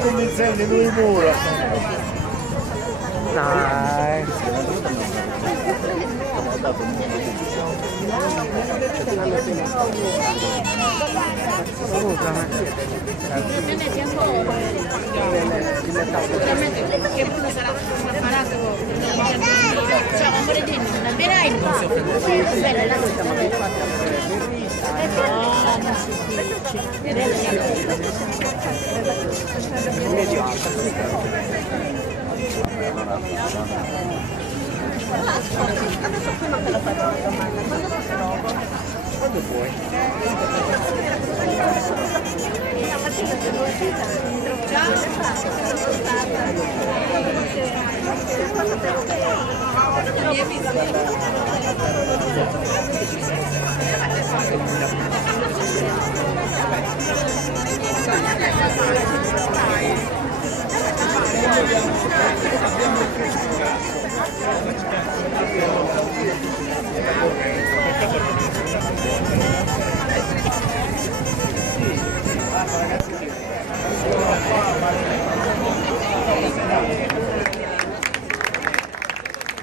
Scommettendo lui muro. Dai. Che pure sarà preparato cioè un moredino, la berai non si offende. Bella la Adesso qui non te lo faccio la domanda, quando lo trovo? Quando puoi? La mattina sono uscita, mi trovo già sono stata.